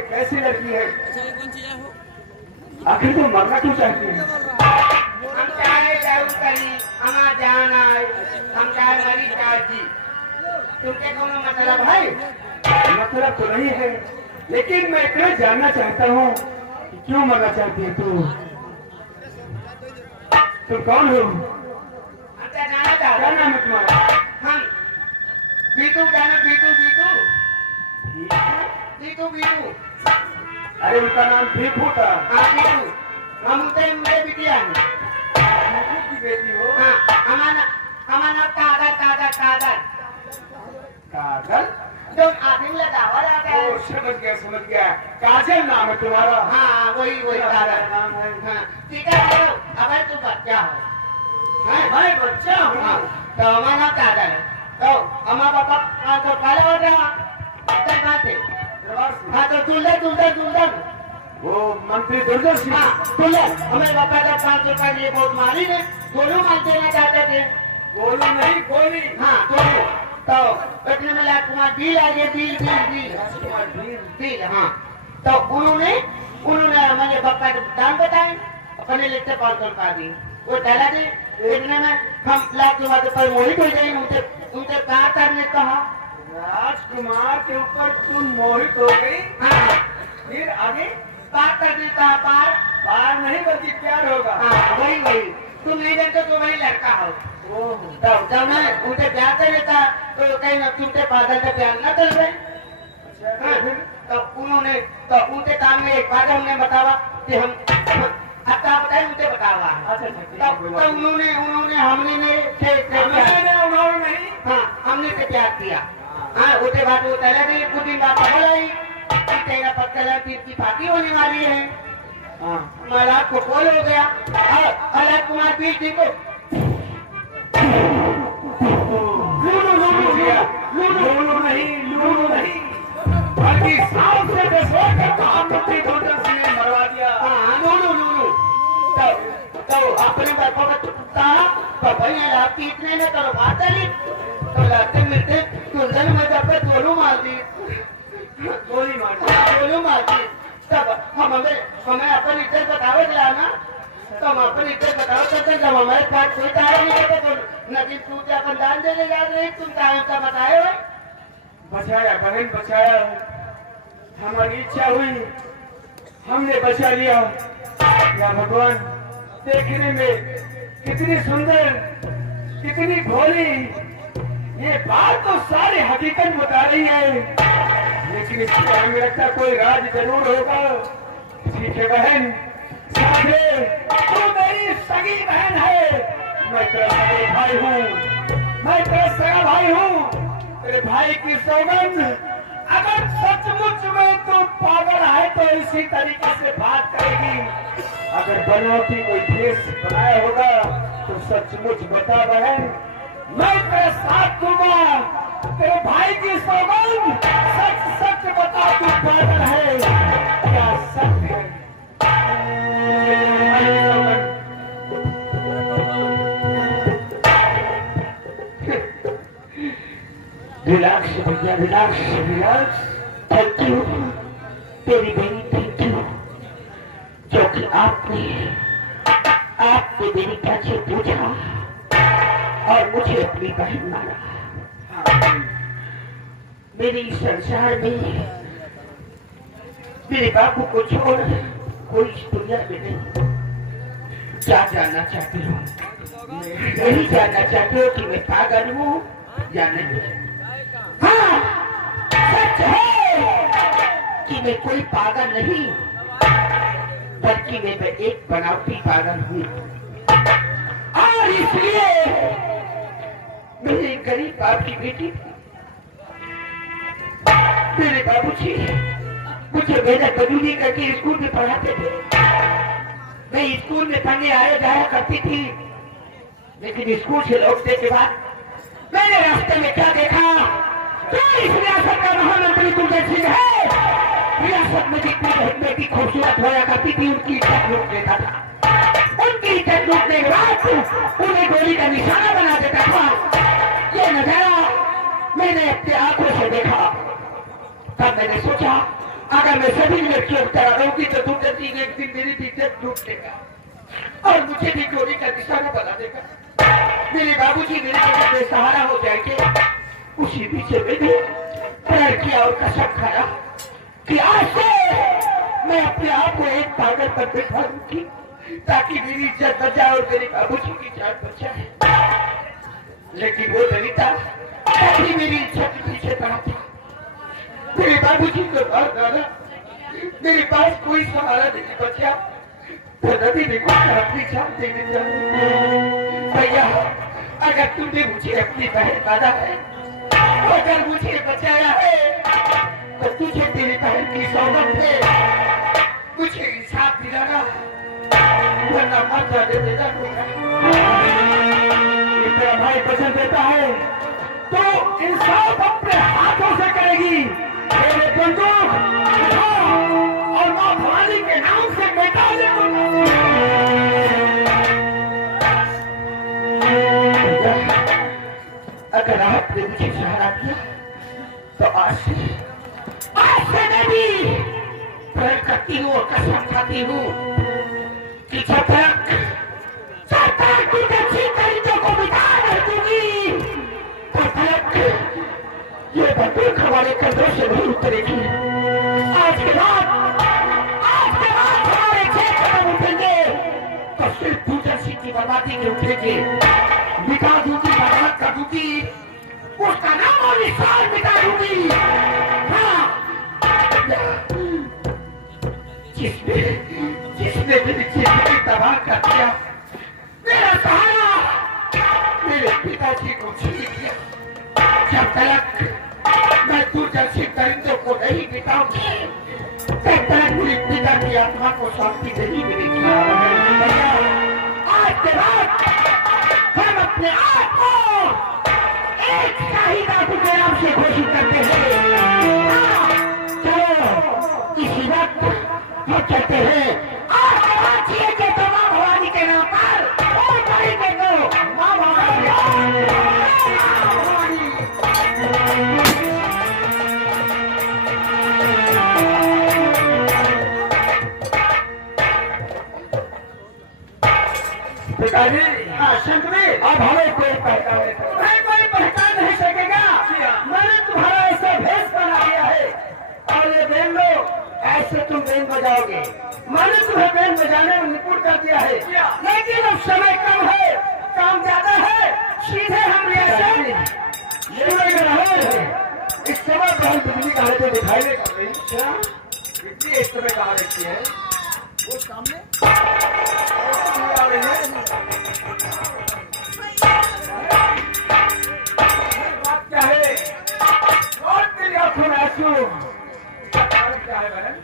ये कैसी लड़की है? आखिर तुम मरना क्यों चाहती है? हम चाहे जाऊ करी हमार जान आए हम चाहे मरी चाहे जी तुमके कोनो मतलब है? मतलब तो नहीं है, लेकिन मैं इतना जानना चाहता हूँ कि क्यों मरना चाहती है तू? तुम कौन हो? हम तो जाना चाहते क्या नाम है तुम्हारा? हम बीतू जाना बीतू बीतू बीतू बीतू अरे उनका नाम भीखू था। हाँ बीतू हम उनसे मुझे बिटिया है। भीखू की बेटी हो? हाँ हमारा कागज कागज कागज काजल? जो आदमी लगावा जाता है। ओ, समझ गया। काजल नाम है तुम्हारा? हाँ वही कागज नाम है। हाँ ठीक है चलो अब तू बच्चा हो मैं बच्चा हूँ। हाँ, तो हमारा कागज है तो हमारा पापा तो पहले हो रहा बात है। हाँ तो दुल्हन वो मंत्री दुर्जन सिंह। हाँ दुल्हन हमें पापा का 500 रुपए लिए बहुत माली ने दोनों माल देना चाहते थे। गोलू नहीं गोली। हाँ दोनों तो इतने में कुमार बिल आ गए बिल हाँ तो उन्होंने हमारे पापा को दाम बताए अपने लेते 500 रुपया दी वो डाला दी इतने में हम लाख पर मोहित हो गए उनसे बात करने कहा राजकुमार के ऊपर तुम मोहित हो गई। हाँ फिर आगे? बात करने कहा पार नहीं बल्कि प्यार होगा। हाँ वही तुम नहीं जानते तो वही लड़का हो। तो जब मैं उनसे प्यार कर लेता तो कहीं ना तुमसे पागल से प्यार न कर रहे। तो उनके काम में एक बात हमने बतावा कि हम आपका बताए उनसे बतावा। तो उन्होंने हमने हमने से प्यार किया। हाँ उसके बाद वो तैला भी कुछ दिन बाद खबर आई कि तेरा पत्थर तीर की फांसी होने वाली है। महाराज को कॉल हो गया और राजकुमार भी जी को लूलू नहीं बल्कि सांप से बेसोर कर कहा मंत्री दुर्जन सिंह ने मरवा दिया। हाँ लूलू तो अपने बापों का कहा पापा ने लाती इतने में तो बात चली तो लाते मिलते दुल्हन में जब दोनों मार दी गोली मार दी तब हमें अपन इज्जत बतावे दिला ना तो हम अपन इज्जत बताओ करते जब हमारे पास कोई तारा नहीं करते तो नदी तू क्या अपन दान देने जा रहे तुम टाइम का बताए हो। बचाया बहन बचाया। हमारी इच्छा हुई हमने बचा लिया। या भगवान देखने में कितनी सुंदर कितनी भोली, ये बात तो सारी हकीकत बता रही है, लेकिन इसके हमें लगता कोई राज जरूर होगा। ठीक है बहन समझे, तू मेरी सगी बहन है, मैं तेरा सगा भाई हूँ, मैं तेरा सगा भाई हूँ। तेरे भाई की सौगंध, अगर सचमुच में तू पागल है तो इसी तरीके से बात करेगी। अगर बनावटी कोई भेष बनाया होगा तो सचमुच बता बहन, मैं तेरे साथ दूंगा। तेरे भाई की सौगंध, सच सच बता तू पागल है क्या सच है? रिलैक्स भैया रिलैक्स। थैंक यू तेरी बहनी, थैंक यू जो कि आपने मेरी कैसे पूछा और मुझे अपनी बहन माना। मेरी संसार में मेरे बापू को छोड़ कोई इस दुनिया में नहीं। क्या जानना चाहती हो? यही जानना चाहते हो कि मैं पागल हूँ या नहीं? हाँ सच है कि मैं कोई पागल नहीं, बल्कि मैं एक बनावटी पागल हूँ। और इसलिए मेरे गरीब बाप की बेटी, मेरे बाबूजी मुझे मेहनत मजदूरी करके स्कूल में पढ़ाते थे। मैं स्कूल में पढ़ने आया जाया करती थी, लेकिन स्कूल से लौटने के बाद मैंने रास्ते में क्या देखा? तो इस रियासत का महामंत्री दुर्जन सिंह है। रियासत में जितनी बहन बेटी खूबसूरत होया करती थी उनकी इज्जत लूट लेता था। उनकी इज्जत लूटने के बाद उन्हें गोली का निशाना बना देता था। ये नजारा मैंने अपने आंखों से देखा। तब मैंने सोचा अगर मैं सभी लड़कियों को तरह रहूंगी तो दूर दिन एक दिन मेरी भी इज्जत लूट लेगा और मुझे भी गोली का निशाना बना देगा। मेरे बाबूजी मेरे लिए बेसहारा हो जाएंगे। उसी पीछे में भी प्रण किया और कसम खाया कि आज से मैं अपने आप को एक पागल पर बैठा दूंगी ताकि मेरी इज्जत बचाए और मेरे बाबूजी की जान बचाए। लेकिन वो ललिता तभी मेरी इज्जत के पीछे पड़ा था। मेरे बाबूजी को मार डाला, मेरे पास कोई सहारा नहीं बचा तो नदी ने को अपनी जान देने जाती। भैया अगर तुमने मुझे अपनी बहन माना है, अगर मुझे बचाया है तो तुझे तेरी बहन की सौगंध है, मुझे इंसाफ दिलाना वरना मर जाने देना। तेरा भाई वचन देता है तो इंसाफ अपने हाथों से करेगी। मेरे बंदूक और मां भवानी के नाम से मिटा दे। अगर आपने मुझे सहारा दिया तो आज से मैं भी प्रण करती हूँ और कसम खाती हूँ कि जब तक कुछ अच्छी तरीकों को मिटा नहीं दूंगी तब तक ये बंदूक हमारे कंधों से नहीं उतरेगी। आज के बाद हमारे छह कदम उठेंगे तो सिर्फ पूजन सिंह की बर्बादी के उठेंगे। मिटा दूंगी, बर्बाद कर दूंगी, उसका नाम और निशान मिटा दूंगी। हाँ, जिसने मेरी जिंदगी तबाह कर दिया, मेरा सहारा मेरे पिताजी को छीन लिया। जब तक मैं दूरदर्शी परिंदों को नहीं मिटाऊंगी तब तक मेरे पिता की आत्मा को शांति नहीं मिलेगी। आज के बाद हम अपने आप को एक शाही बाबू के नाम से घोषित करते हैं। चलो इसी वक्त हम कहते हैं आज के बाद जिए के तो मां भवानी के नाम पर और बड़ी के तो मां भवानी। पिताजी, हाँ शंकरी, अब हमें कोई पहचान नहीं सकेगा। मैंने तुम्हारा ऐसा भेष बना दिया है और ये बेन लो, ऐसे तुम बेन बजाओगे। मैंने तुम्हें बेन बजाने में निपुण कर दिया है, लेकिन अब समय कम है, काम ज्यादा है। सीधे हम रियासत इस समय पर बिजली कहा तो दिखाई देगा। बिजली इस समय कहा रहती है वो सामने आ रही है। बात क्या है और तेरी आंखों में आंसू क्या है बहन?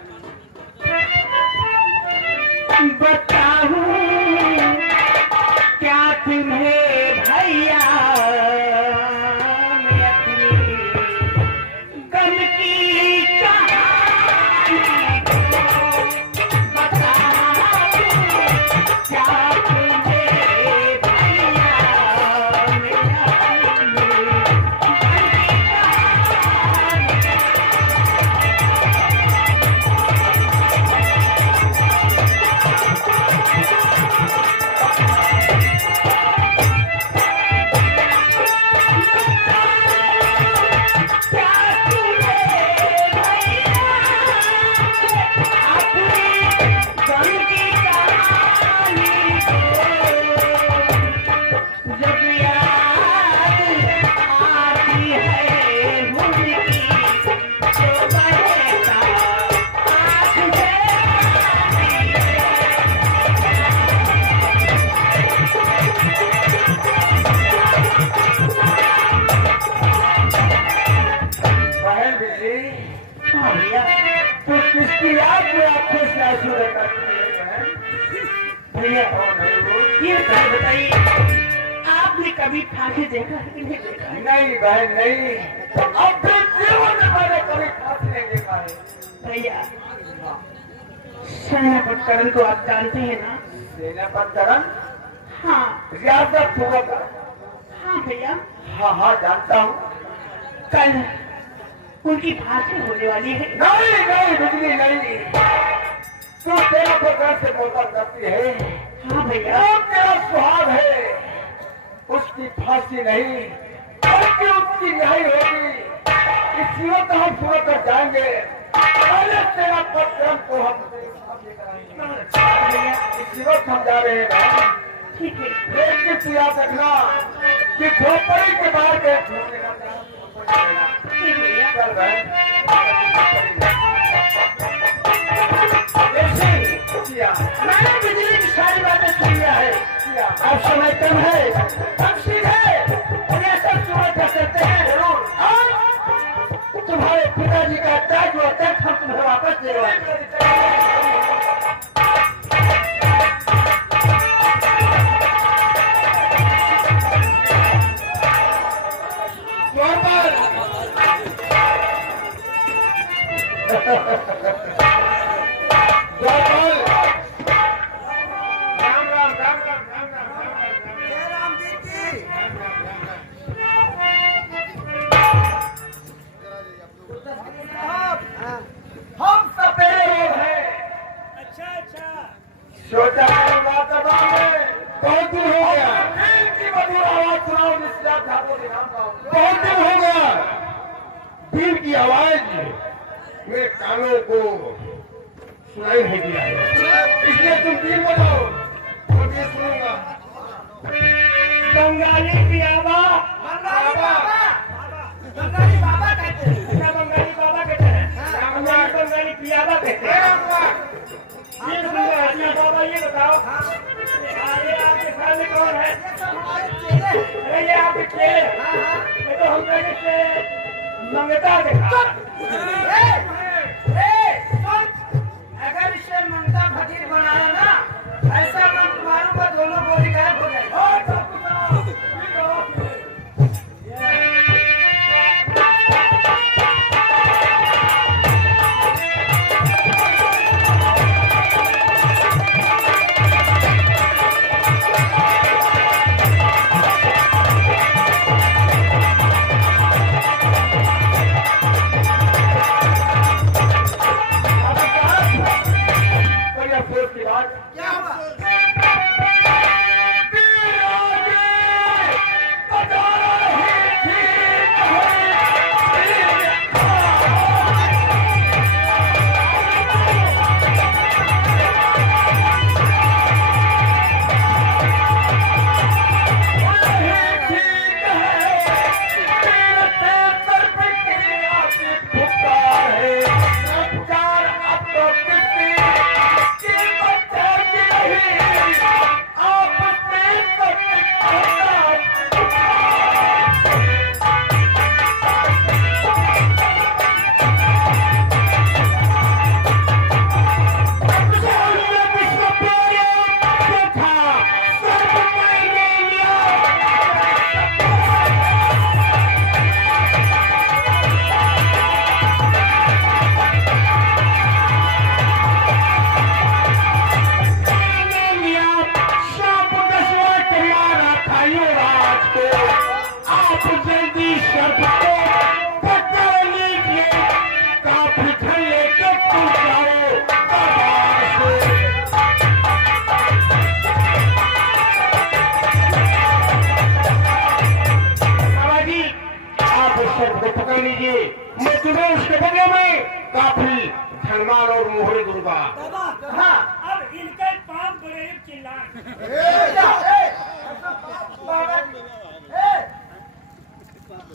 बताऊं क्या तुम्हें भैया मैं अपनी गम की कहानी बताऊं क्या तुम्हें भैया मैं अपनी तो किसकी याद में आप खुश आंसू भैया? ये बताइए आपने कभी फांसी देखा है कि नहीं देखा? नहीं बहन नहीं, अब जीवन में मैंने कभी फांसी नहीं देखा है। भैया सेनापतिकरण तो आप जानते हैं ना? सेनापतिकरण? हाँ रियासत होगा का? हाँ भैया, हाँ हाँ जानता हूँ। कल उनकी फांसी होने वाली है। नहीं नहीं बिजली नहीं, तू तेरा प्रकार से बोलता करती है। हाँ भैया, वो तेरा सुहाग है, उसकी फांसी नहीं बल्कि उसकी न्याय होगी। इसी वक्त हम पूरा कर जाएंगे, पहले तेरा पत्रम को हम इसी वक्त हम जा रहे हैं। ठीक है। एक चीज याद रखना कि झोपड़ी के बाहर के ठीक भैया। चल रहे मैंने बिजली की सारी बातें सुन लिया है। अब समय कम है, हम सीधे उन्हें सब सुबह कर सकते हैं और तुम्हारे पिताजी का ताज व तख्त हम तुम्हें वापस दिलवाएंगे। राम राम राम राम राम राम जय राम जी की। हम सपेरे लोग हैं। सोचा कि बात में बहुत दिन हो गया, दिल की मधुर आवाज सुनाओ जिससे ठाकुर के नाम का। बहुत दिन हो गया दिल की आवाज मेरे कानों को सुनाई नहीं दिया है, इसलिए तुम दिल बजाओ तो मैं सुनूंगा। बंगाली पियाबा, बंगाली बाबा, बंगाली बाबा कहते हैं। अच्छा बंगाली बाबा कहते हैं, हम लोग बंगाली पियाबा कहते हैं। ये सुनो अच्छा बाबा, ये बताओ अरे आपके सामने कौन है? ये सब हमारे चेले हैं। अरे ये आपके चेले हैं। हाँ, हाँ। ये तो हम कहने से मंगता देखा। अगर इसे मंगता फकीर बनाया ना, ऐसा मंत्र मारूंगा दोनों गोली गायब हो जाएगी। क्या हुआ? पकड़ लीजिए, मैं तुम्हें उसके बदले में काफी धनवान और मोहरे दूंगा। हाँ। अब इनके पांव बड़े चिल्ला।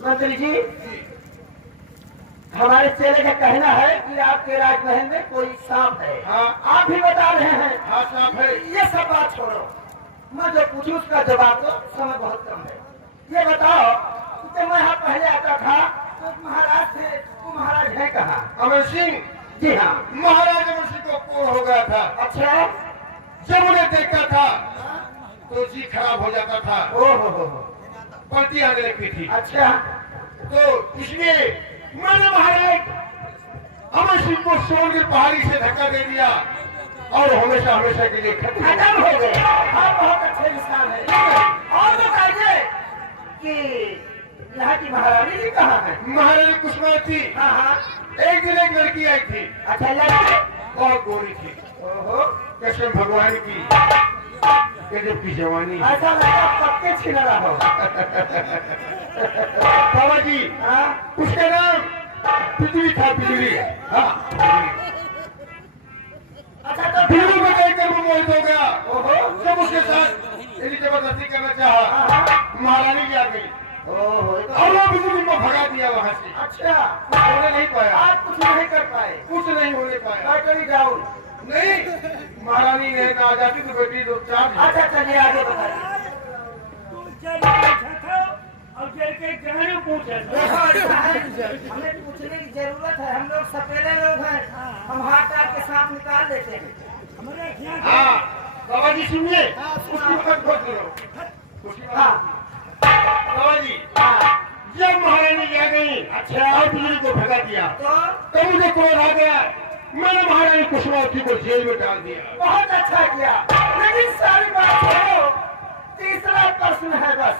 मंत्री जी, हमारे चेले का कहना है कि आपके राजमहल में कोई सांप है। हाँ। आप भी बता रहे हैं। हाँ सांप है। ये सब बात छोड़ो, मैं जो पूछूं उसका जवाब दो, समय बहुत कम है। ये बताओ, जब मैं यहाँ पहले आता था तो महाराज थे, वो महाराज है कहाँ? अमर सिंह। जी हाँ, महाराज अमर सिंह को कोढ़ हो गया था। अच्छा, जब उन्हें देखा था तो जी खराब हो जाता था। ओहो, पलटी आने लगती थी। अच्छा, तो इसलिए मैंने महाराज अमर सिंह को सोन की पहाड़ी से धक्का दे दिया और हमेशा हमेशा के लिए खत्म हो गए। आप बहुत अच्छे इंसान है। और बताइए कि यहाँ की महारानी जी कहाँ है? महारानी कुसुमावती। हाँ हाँ। एक दिन एक लड़की आई थी, अच्छा लड़की बहुत गोरी थी। ओहो कसम भगवान की, गजब की जवानी। ऐसा लगा पक्के छीन रहा हो। बाबा जी हाँ उसका नाम बिजली था, बिजली। हाँ अच्छा तो बिजली में देखकर वो मोहित हो गया। ओहो जब उसके साथ यदि जबरदस्ती करना चाहा, महारानी की आ गई ओहो और वो बिजली को भगा दिया वहाँ से। अच्छा होने नहीं पाया, आप कुछ नहीं कर पाए। कुछ नहीं होने पाया। Battery down. नहीं, महारानी ने कहा जाती तो बेटी दो चार। अच्छा चलिए आगे बताइए। और जल के जहर पूछे हमें पूछने की जरूरत है, हम लोग सपेरे लोग हैं, हम हाथ डाल के सांप निकाल लेते हैं। हमारे यहाँ हाँ बाबा जी सुनिए, उसकी वक्त खोज करो। हाँ बाबा जी जब महारानी आ गई, अच्छा और बिजली को भगा दिया, तो मुझे क्रोध आ गया। मैंने महारानी कुसुमावती को जेल में डाल दिया। बहुत अच्छा किया, लेकिन सारी बात छोड़ो, तीसरा प्रश्न है बस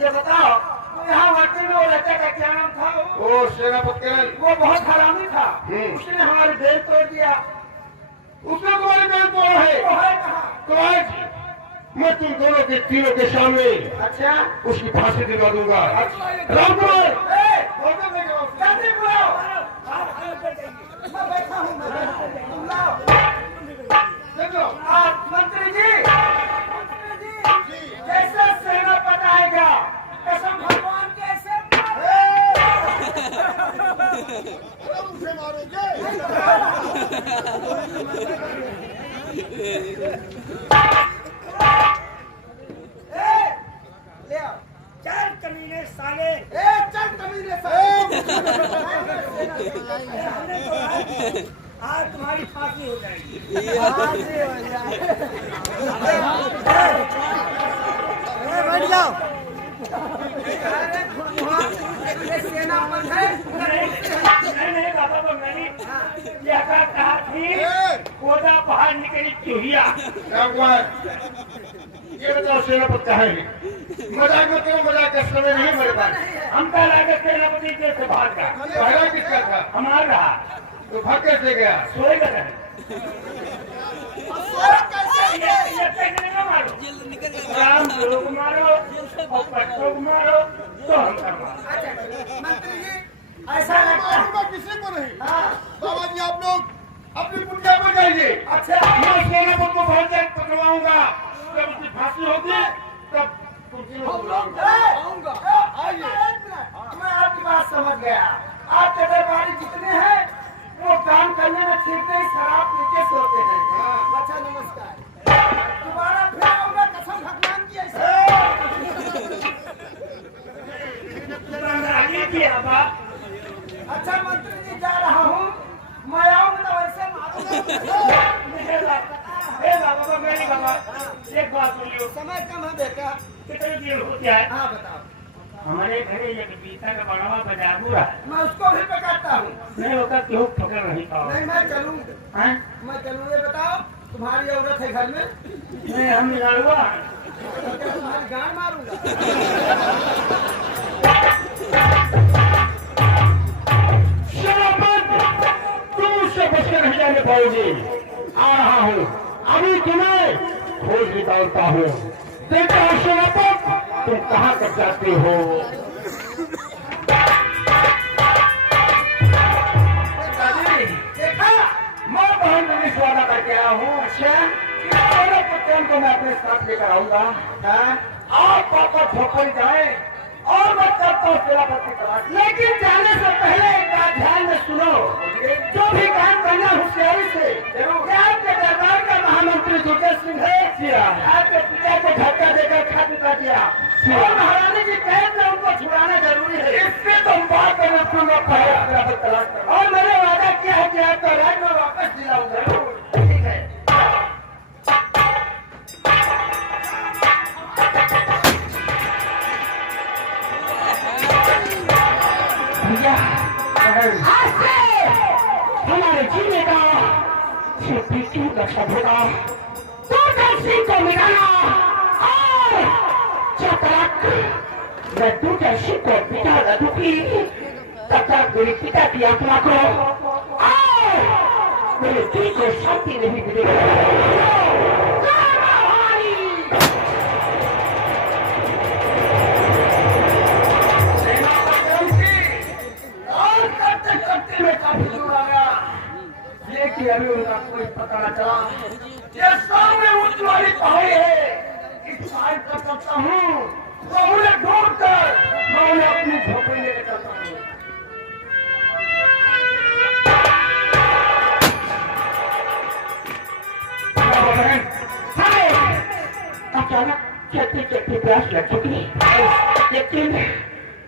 ये बताओ, तो यहाँ वर्दी में वो लड़का का क्या नाम था? ओ सेनापति वो बहुत हरामी था, हम्म। उसने हमारी बेल तोड़ दिया। उसने तुम्हारे बेल तोड़ा है। वो है कहाँ? तो आज मैं तुम दोनों के तीनों के सामने अच्छा उसकी फांसी दिलवा दूंगा। रामकुमार जल्दी बुलाओ। मैं बैठा हूँ, तुम लाओ। चलो। आप मंत्री जी जैसे सेनापति आएगा, कसम भगवान के ऐसे उसे मारोगे। ले आओ। चल कमीने साले चल कमीने आज तुम्हारी फांसी हो जाएगी। बैठ जाओ। सेनापति है। नहीं बाबा बंगाली यह कहा थी कोदा बाहर निकली चूहिया। रामकुमार ये बताओ सेनापति कहाँ है? मजाक मत करो, मजाक का समय नहीं मेरे पास। हम का लागत सेनापति देश से भाग गया। पहला किसका था? हमारा रहा तो भाग कैसे गया? सोएगा नहीं। ये कैसे न मारो, राम लोग मारो और पट्टों को मारो तो हम कर मारो। मंत्री जी ऐसा लगता है। मारूंगा किसी को नहीं। हाँ बाबा जी आप लोग अपनी कुटिया पर जाइए। अच्छा मैं सेनापति को बहुत जल्द पकड़वाऊंगा। जब उसकी फांसी होगी तब कुर्सी में बुलाऊंगा। आइए। मैं आपकी बात समझ गया। आपके दरबारी जितने हैं वो काम करने में ठीक नहीं, शराब पी के सोते हैं। अच्छा नमस्कार। दोबारा फिर आऊंगा, कसम भगवान की। ऐसे बंगाली की आवाज। अच्छा मंत्री जी जा रहा हूँ, मैं आऊंगा तो वैसे मारूंगा। हे बाबा मेरी बाबा एक बात बोलियो। समय कम है बेटा। कितनी देर हो गया है? हाँ बताओ। हमारे घरे एक बीता का बड़ा हुआ जादू है। मैं उसको भी पकड़ता हूँ। नहीं होता क्यों पकड़ नहीं पाओ? नहीं मैं चलूंगा। हैं? मैं चलूँ। ये बताओ तुम्हारी औरत है घर में? नहीं हम निकालूंगा। क्या तुम्हारी गांड मारूंगा? तुम उससे बचकर नहीं जाने पाओगे। आ रहा हूँ, अभी तुम्हें खोज निकालता हूँ। देखता हूँ सेनापति तुम कहाँ तक जाते हो। देखा मैं बहन पुलिस वाला करके आया हूँ। अच्छा दोनों पुत्रों को मैं अपने साथ लेकर आऊंगा। आप पापा ठोकर जाए और मैं करता हूँ सेनापति की तलाश। लेकिन जाने से पहले एक बात ध्यान में सुनो, जो भी काम करना होशियारी से। आपके दरबार का महामंत्री दुर्गा सिंह है, आपके पिता को धक्का देकर खत्म किया और महारानी की कैद में उनको छुड़ाना जरूरी है। इससे तो हम बात करना पूरा पहले सेनापति तलाश करो। और मैंने वादा किया है कि आपका राज्य में वापस दिलाऊंगा। ठीक है भैया, आज से हमारे जीने का सिर्फ बिट्टू का सब होगा। दूरदर्शी को मिलाना और चपरक मैं तू जैसे को पिता न दुखी तब तक मेरे पिता की आत्मा को मेरे दिल को शांति नहीं मिलेगी। करते में काफी दूर आ गया, लेकिन अभी उनका कोई पता न चला। ये सामने ऊंच वाली पहाड़ी है, इस पहाड़ पर चलता हूँ तो उन्हें ढूंढ कर मैं उन्हें अपनी झोपड़ी लेकर चलता हूँ। अचानक चलते चलते प्यास लग चुकी, लेकिन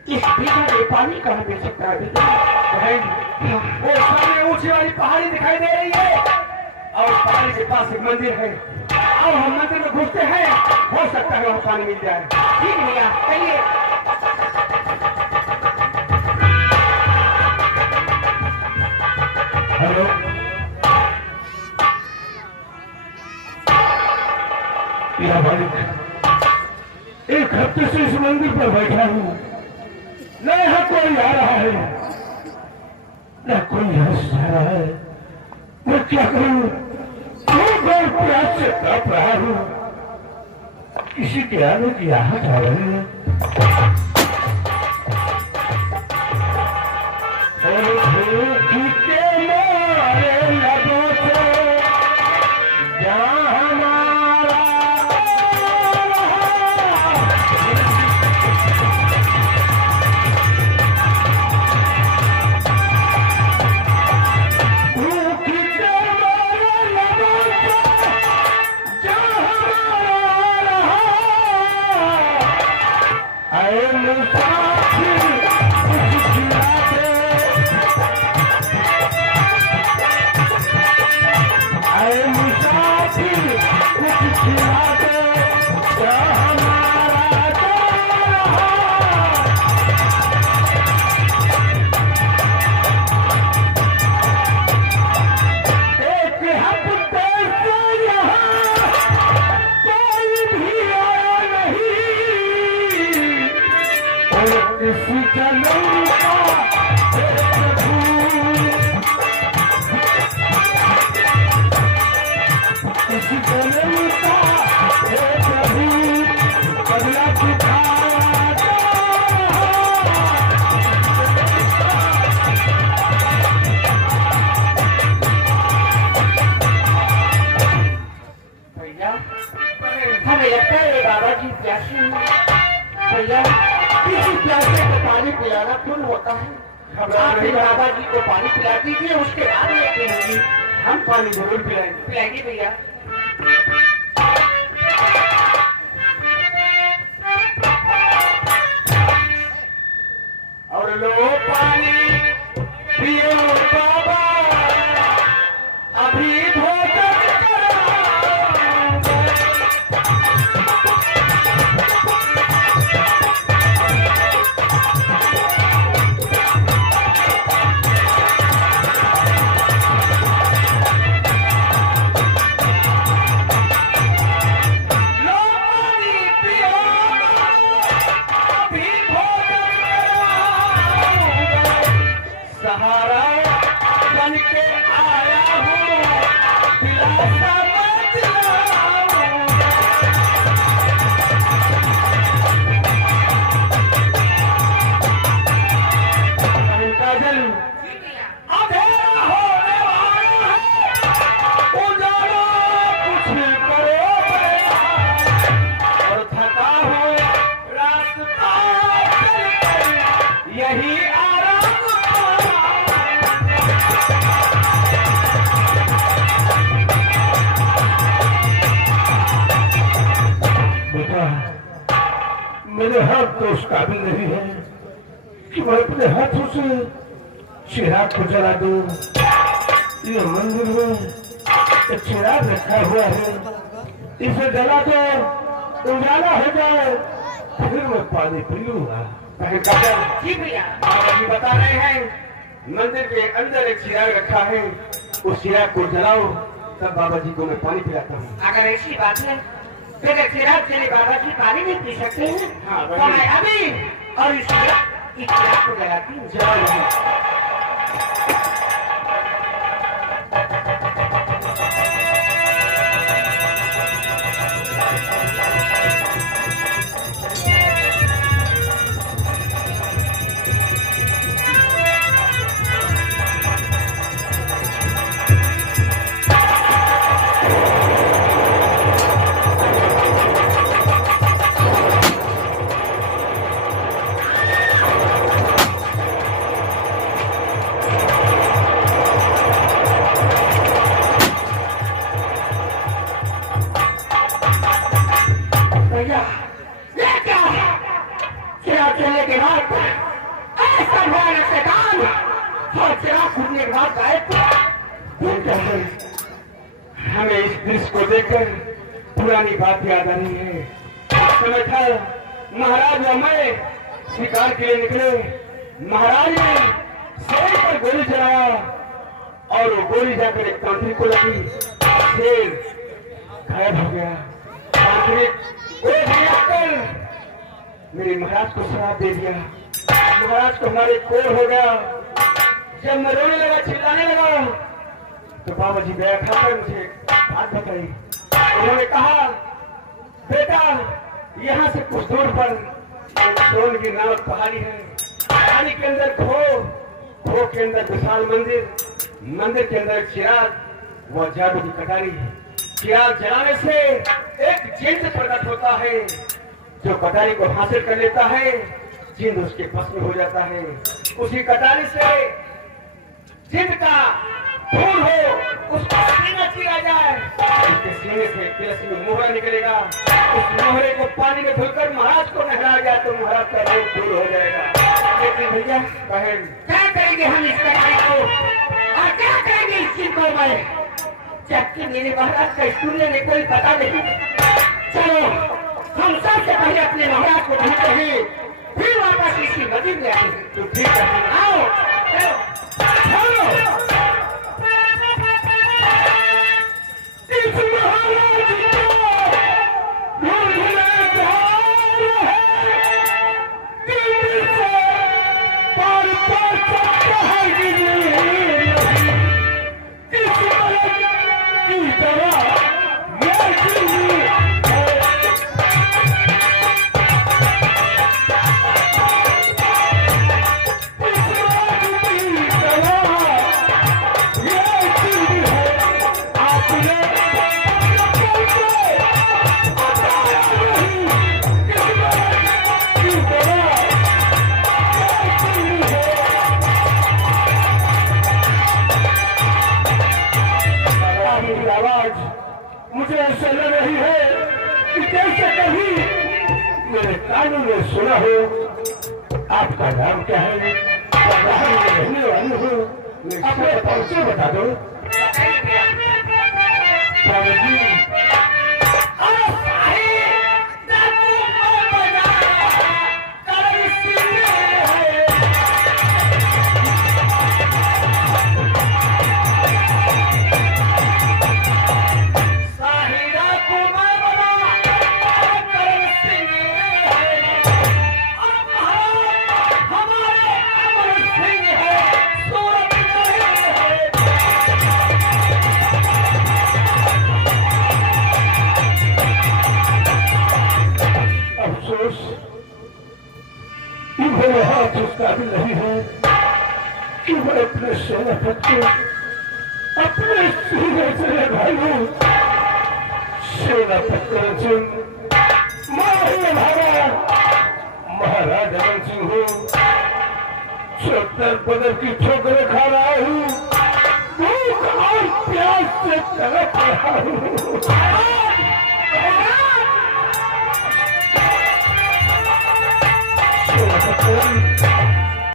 इस बीघा में पानी कहाँ मिल सकता है? वो सामने ऊंची वाली पहाड़ी दिखाई दे रही है और उस पहाड़ी के पास एक मंदिर है। अब हम मंदिर में घुसते हैं, हो सकता है वहाँ पानी मिल जाए। ठीक भैया, चलिए। हेलो, या मालिक, एक हफ्ते से इस मंदिर पर बैठा हूँ, न यहाँ कोई आ रहा है न कोई हंस रहा है। मैं क्या करूं? बहुत प्यास से तड़प रहा हूं, किसी के आने की आहट आ रही है। हमें लगता है बाबा जी प्यासे हैं। भैया, किसी प्यासे को पानी पिलाना पुण्य होता है। आप भी बाबा जी को पानी पिला दीजिए, उसके बाद में पिलाएंगे। हम पानी जरूर पिलाएंगे। पिलाएंगे भैया। और लो पानी पियो बाबा, अभी भोजन सहारा बन के आया हूँ, दिलासा मैं दिलाऊंगा। काजल, अंधेरा होने वाला है, उजाला कुछ करो भैया, और थका हो रास्ता चलकर यही मेरे हाथ तो उस काबिल नहीं है कि मैं अपने हाथों से चिराग को जला दूं। ये मंदिर में एक चिराग रखा हुआ है, इसे जला दो, उजाला हो जाए, फिर मैं पानी पी लूंगा। जी भैया। बाबा जी बता रहे हैं मंदिर के अंदर एक चिराग रखा है, उस चिराग को जलाओ, तब बाबा जी को मैं पानी पिलाता हूँ। अगर ऐसी बात है बगैर चिराग चले बाबा की पानी नहीं पी सकते हैं। हाँ, तो मैं अभी और इस चिराग को लगाती हूँ। जय भैया ये क्या चिराग चलने के बाद ऐसा भयानक शैतान और चिराग खुलने के बाद गायब। हमें इस दृश्य को देखकर पुरानी बात याद आ रही है। उस समय था महाराज और मैं शिकार के लिए निकले। महाराज ने शेर पर गोली चलाया और वो गोली जाकर एक तांत्रिक को लगी। शेर गायब हो गया। तांत्रिक मेरे महाराज को श्राप दे दिया। महाराज को हमारे कोर हो गया। जब मैं रोने लगा, चिल्लाने लगा, तो बाबा जी दया खाकर मुझे बात बताई। उन्होंने कहा, बेटा यहाँ से कुछ दूर पर एक सोनगिर नामक पहाड़ी है। पहाड़ी के अंदर खो के अंदर विशाल मंदिर, मंदिर के अंदर चिराग, वह जादू की कटारी है। चिराग जलाने से एक जिन प्रकट होता है, जो कटारी को हासिल कर लेता है, जिन उसके बस में हो जाता है। उसी कटारी से जिनका खून हो उसका सीना चीरा जाए, उसके सीने से तिलस्मी में मोहरा निकलेगा। उस मोहरे को पानी में धुलकर महाराज को नहलाया जाए तो महाराज का रोग दूर हो जाएगा। लेकिन भैया बहन, क्या करेंगे हम इस कटाई को और क्या करेंगे इस चीज को? मैं जबकि मेरे महाराज का सुनने में कोई पता नहीं। चलो हम सबसे पहले अपने महाराज को ढूंढते हैं, फिर वापस इसी नदी में आते हैं। तो ठीक है, आओ चलो चलो। इस महाराज को ढूंढने जा रहे हैं, दिल से पार पार सकता है गिरी। इस महाराज की तरह ये गिरी मुझे ऐसा लग रही है कि जैसे कभी मेरे कानों में सुना हो। आपका नाम क्या है? रहने वाली हो, अपने परिचय बता दो। हाथ उसका भी नहीं है कि मैं अपने सेनापति को अपने सीने से भाई सेनापति अर्जुन महाराज अमन सिंह हूँ। 70 पदर की ठोकरें खा रहा हूँ, भूख और प्यास से तड़प रहा हूँ। सेनापति